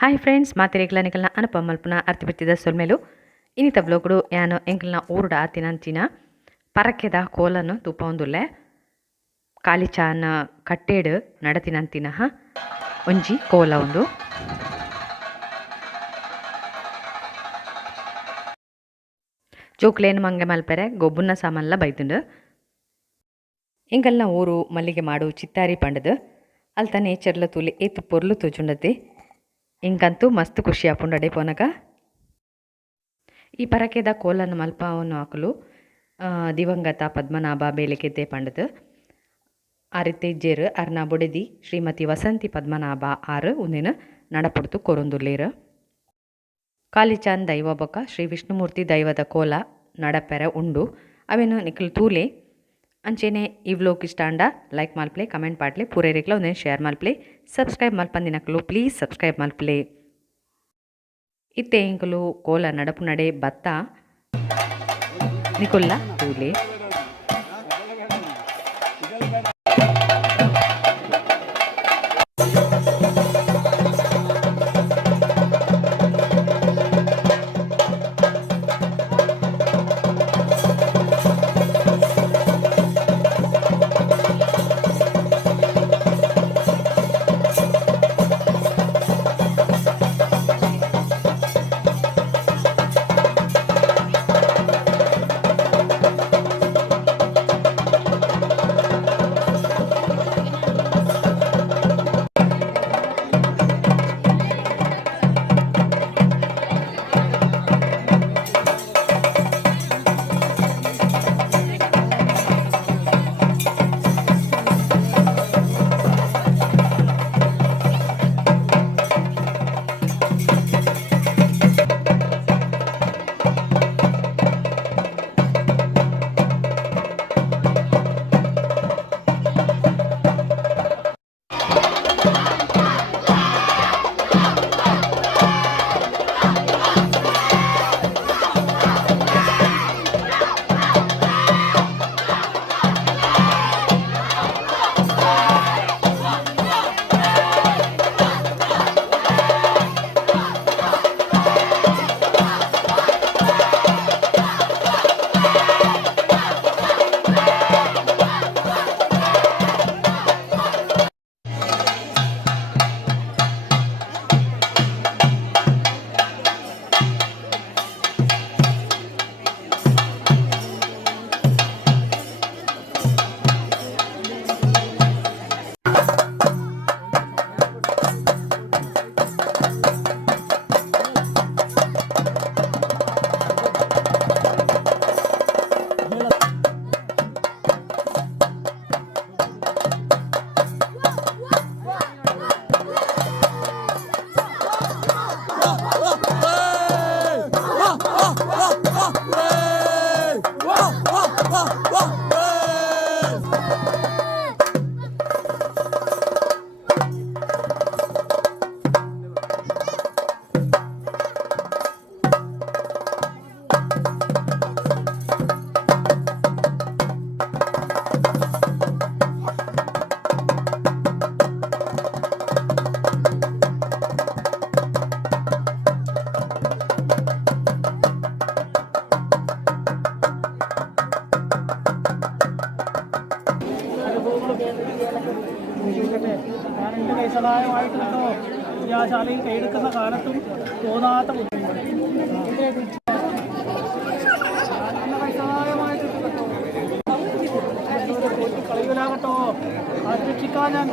Hi friends, ಮಾತಿರೆಗ್ಲ ನಿಕಲ್ನ ಅನಪ ಮಲ್ಪನ ಅರ್ಥ ಬಿತ್ತಿದ ಸೊಲ್ಮೇಲು ಇನ್ನಿತ ಬ್ಲೋಗುಡು ಯಾನು ಎಂಕಲ್ನ ಊರುಡ ಆತಿನಂಚಿನ ಪರಕೆದ ಕೋಲನ್ನು ತುಪ್ಪೊಂದುಲ್ಲೆ ಕಾಲಿಚಾನ ಕಟ್ಟೇಡು ನಡತಿನಂತಿನ ಒಂಜಿ ಕೋಲ ಉಂದು. ಜೋಕ್ಲೇನು ಮಂಗೆ ಮಲ್ಪೆರೆ ಗೊಬ್ಬುನ ಸಾಮಲ್ಲ ಬೈದುಂಡು. ಎಂಕಲ್ನ ಊರು ಮಲ್ಲಿಗೆಮಾಡು ಚಿತ್ತಾರಿ ಪಂಡದು ಅಲ್ತ ನೇಚರ್ಲ ತೂಲಿ ಏತು ಪೊರ್ಲು ತೋಜುಂಡತಿ. ಇಂಕಂತೂ ಮಸ್ತ್ ಖುಷಿ ಆಪುಂಡಡೆ ಪೋನಗ. ಈ ಪರಕೆದ ಕೋಲನ್ನು ಮಲ್ಪವನ್ನು ಹಾಕಲು ದಿವಂಗತ ಪದ್ಮನಾಭ ಬೇಲೆಕೆದ್ದೆ ಪಂಡದು ಆರಿತೆಜ್ಜೇರು ಅರ್ನ ಬೊಡೆದಿ ಶ್ರೀಮತಿ ವಸಂತಿ ಪದ್ಮನಾಭ ಆರು ಉಂದಿನ ನಡಪುಡ್ತು ಕೊರೊಂದುಲ್ಲೇರು. ಕಾಲಿಚಾನ್ ದೈವ ಬೊಕ ಶ್ರೀ ವಿಷ್ಣುಮೂರ್ತಿ ದೈವದ ಕೋಲ ನಡಪೆರ ಉಂಡು ಅವೇನು ನಿಖಲ್ ತೂಲೆ. ಅಂಚೆನೆ ಈ ವ್ಲೋಗ್ ಇಷ್ಟ ಅಂಡ ಲೈಕ್ ಮಲ್ಪ್ಲೆ, ಕಮೆಂಟ್ ಪಾಟ್ಲೆ, ಪೂರೇರಿಕ್ಲ ಒಂದೇನು ಶೇರ್ ಮಲ್ಪ್ಲೆ, ಸಬ್ಸ್ಕ್ರೈಬ್ ಮಲ್ಪಂದಿನಕ್ಲು ಪ್ಲೀಸ್ ಸಬ್ಸ್ಕ್ರೈಬ್ ಮಲ್ಪ್ಲೆ. ಇತ್ತೆ ಇಂಕಲು ಕೋಲ ನಡಪು ನಡೆ ಬತ್ತ ನಿಕುಲ್ಲ ತೂಲೆ. ഞാൻ എൻ്റെ കൈസഹായമായിട്ടുണ്ടോ വിദ്യാശാലയിൽ കൈയെടുക്കുന്ന കാലത്തും തോന്നാത്ത കൈസഹായമായിട്ടുണ്ടോ കളിയിലാകട്ടോ രക്ഷിക്കാൻ ഞാൻ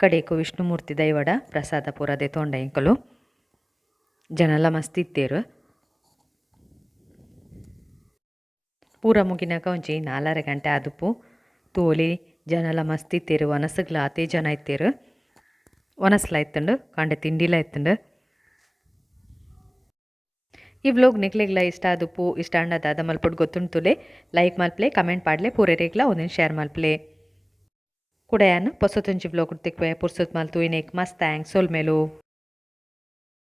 ಕಡೆಕು ವಿಷ್ಣುಮೂರ್ತಿ ದೈವಡ ಪ್ರಸಾದ ಪೂರದೆ ತೊಂಡ ಇಂಕಲು ಜನಲ ಮಸ್ತ್ ಇತ್ತೇರು. ಪೂರ ಮುಗಿನಾಗ ಒಂಜಿ 4 ಗಂಟೆ ಆದುಪ್ಪು ತೋಲಿ ಜನಲ ಮಸ್ತ್ ಇತ್ತೇರು. ಒನಸುಗ್ಲ ಆತೆ ಜನ ಇತ್ತೇರು. ಒನಸ್ಲ ಇತ್ತಂಡು ಕಂಡೆ ತಿಂಡಿಲ ಇತ್ತಂಡು. ಈ ವ್ಲೋಗ್ ನಿಕ್ಲೆಗ್ಲ ಇಷ್ಟ ಆದುಪ್ಪು ಇಷ್ಟ ಅಂಡದಾದ ಮಲ್ಪೊಡು ಗೊತ್ತುಂಟುಲೆ ಲೈಕ್ ಮಲ್ಪ್ಲೆ ಕಮೆಂಟ್ ಪಾಡ್ಲೆ ಪೂರೆರೆಗ್ಲ ಒಂದಿನ ಶೇರ್ ಮಲ್ಪ್ಲೆ ಕುಡೆಯಾನು ಪೊಸತೊಂಜಿ ವ್ಲೋಗ್ ತಿಕ್ವೆ ಪುರ್ಸುತ್ ಮಲ್ತು ಇನೇಕ್ ಮಸ್ತ್ ಥ್ಯಾಂಕ್ಸ್ ಸೋಲ್ಮೇಲು.